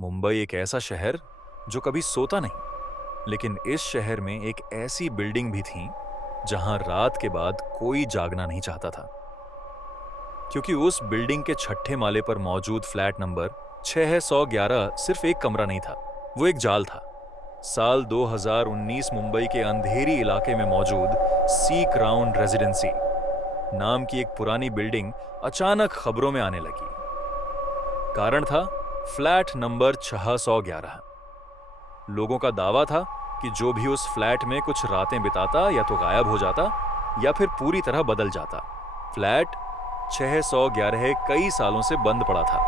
मुंबई एक ऐसा शहर जो कभी सोता नहीं, लेकिन इस शहर में एक ऐसी बिल्डिंग भी थी जहां रात के बाद कोई जागना नहीं चाहता था, क्योंकि उस बिल्डिंग के छठे माले पर मौजूद फ्लैट नंबर 611 सिर्फ एक कमरा नहीं था, वो एक जाल था। साल 2019 मुंबई के अंधेरी इलाके में मौजूद सी क्राउन रेजिडेंसी नाम की एक पुरानी बिल्डिंग अचानक खबरों में आने लगी। कारण था फ्लैट नंबर 611। लोगों का दावा था कि जो भी उस फ्लैट में कुछ रातें बिताता या तो गायब हो जाता या फिर पूरी तरह बदल जाता। फ्लैट 611 कई सालों से बंद पड़ा था,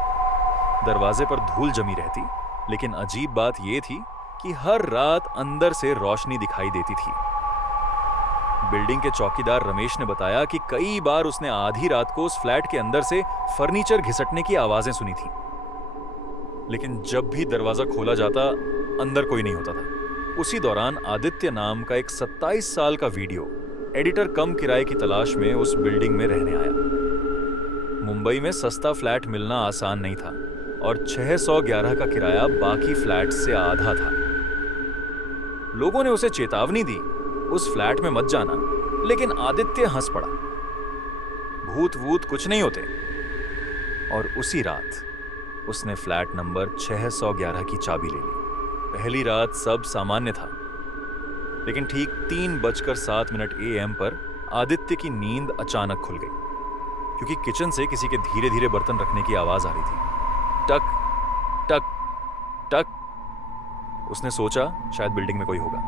दरवाजे पर धूल जमी रहती, लेकिन अजीब बात यह थी कि हर रात अंदर से रोशनी दिखाई देती थी। बिल्डिंग के चौकीदार रमेश ने बताया कि कई बार उसने आधी रात को उस फ्लैट के अंदर से फर्नीचर घिसटने की आवाजें सुनी थी, लेकिन जब भी दरवाजा खोला जाता अंदर कोई नहीं होता था। उसी दौरान आदित्य नाम का एक 27 साल का वीडियो एडिटर कम किराए की तलाश में उस बिल्डिंग में रहने आया। मुंबई में सस्ता फ्लैट मिलना आसान नहीं था और 611 का किराया बाकी फ्लैट से आधा था। लोगों ने उसे चेतावनी दी, उस फ्लैट में मत जाना, लेकिन आदित्य हंस पड़ा। भूत वूत कुछ नहीं होते। और उसी रात उसने फ्लैट नंबर 611 की चाबी ले ली। पहली रात सब सामान्य था, लेकिन ठीक 3:07 AM पर आदित्य की नींद अचानक खुल गई, क्योंकि किचन से किसी के धीरे धीरे बर्तन रखने की आवाज आ रही थी। टक टक टक। उसने सोचा शायद बिल्डिंग में कोई होगा,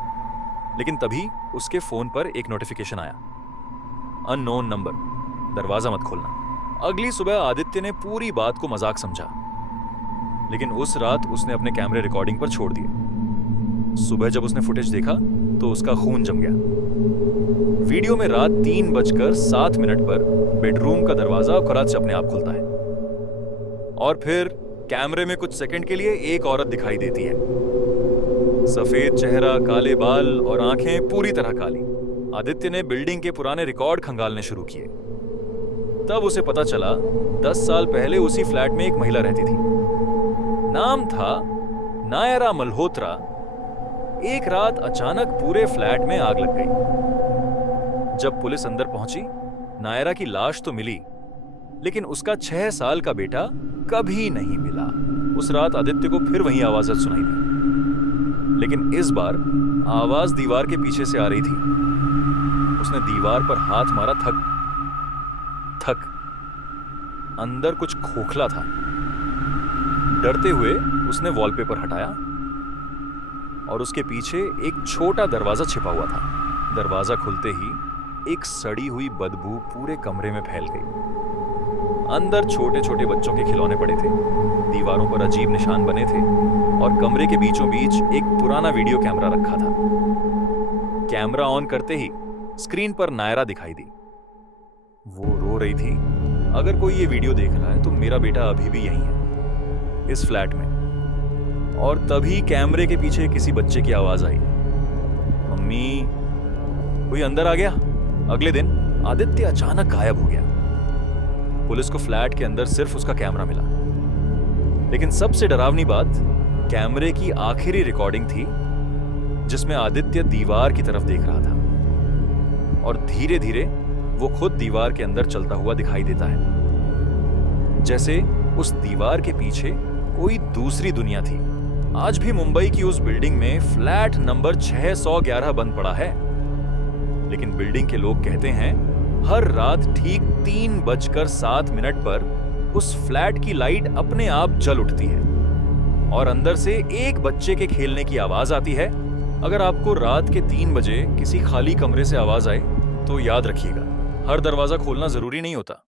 लेकिन तभी उसके फोन पर एक नोटिफिकेशन आया, अननोन नंबर, दरवाजा मत खोलना। अगली सुबह आदित्य ने पूरी बात को मजाक समझा, लेकिन उस रात उसने अपने कैमरे रिकॉर्डिंग पर छोड़ दिए। सुबह जब उसने फुटेज देखा तो उसका खून जम गया। वीडियो में रात 3:07 पर बेडरूम का दरवाजा खुरात से अपने आप खुलता है, और फिर कैमरे में कुछ सेकंड के लिए एक औरत दिखाई देती है। सफेद चेहरा, काले बाल और आंखें पूरी तरह काली। आदित्य ने बिल्डिंग के पुराने रिकॉर्ड खंगालने शुरू किए। तब उसे पता चला 10 साल पहले उसी फ्लैट में एक महिला रहती थी। नाम था नायरा मल्होत्रा। एक रात अचानक पूरे फ्लैट में आग लग गई। जब पुलिस अंदर पहुंची, नायरा की लाश तो मिली, लेकिन उसका 6 साल का बेटा कभी नहीं मिला। उस रात आदित्य को फिर वही आवाज सुनाई दी, लेकिन इस बार आवाज दीवार के पीछे से आ रही थी। उसने दीवार पर हाथ मारा, थक थक। अंदर कुछ खोखला था। डरते हुए उसने वॉलपेपर हटाया और उसके पीछे एक छोटा दरवाजा छिपा हुआ था। दरवाजा खुलते ही एक सड़ी हुई बदबू पूरे कमरे में फैल गई। अंदर छोटे छोटे बच्चों के खिलौने पड़े थे, दीवारों पर अजीब निशान बने थे, और कमरे के बीचों बीच एक पुराना वीडियो कैमरा रखा था। कैमरा ऑन करते ही स्क्रीन पर नायरा दिखाई दी। वो रो रही थी। अगर कोई ये वीडियो देख रहा है तो मेरा बेटा अभी भी यहीं है, इस फ्लैट में। और तभी कैमरे के पीछे किसी बच्चे की आवाज आई, मम्मी, कोई अंदर आ गया। अगले दिन आदित्य अचानक गायब हो गया। पुलिस को फ्लैट के अंदर सिर्फ उसका कैमरा मिला, लेकिन सबसे डरावनी बात, कैमरे की आखिरी रिकॉर्डिंग थी जिसमें आदित्य दीवार की तरफ देख रहा था, और धीरे धीरे वो खुद दीवार के अंदर चलता हुआ दिखाई देता है, जैसे उस दीवार के पीछे कोई दूसरी दुनिया थी। आज भी मुंबई की उस बिल्डिंग में फ्लैट नंबर 611 बंद पड़ा है, लेकिन बिल्डिंग के लोग कहते हैं हर रात ठीक 3:07 पर उस फ्लैट की लाइट अपने आप जल उठती है और अंदर से एक बच्चे के खेलने की आवाज आती है। अगर आपको रात के 3 बजे किसी खाली कमरे से आवाज आए तो याद रखिएगा, हर दरवाजा खोलना जरूरी नहीं होता।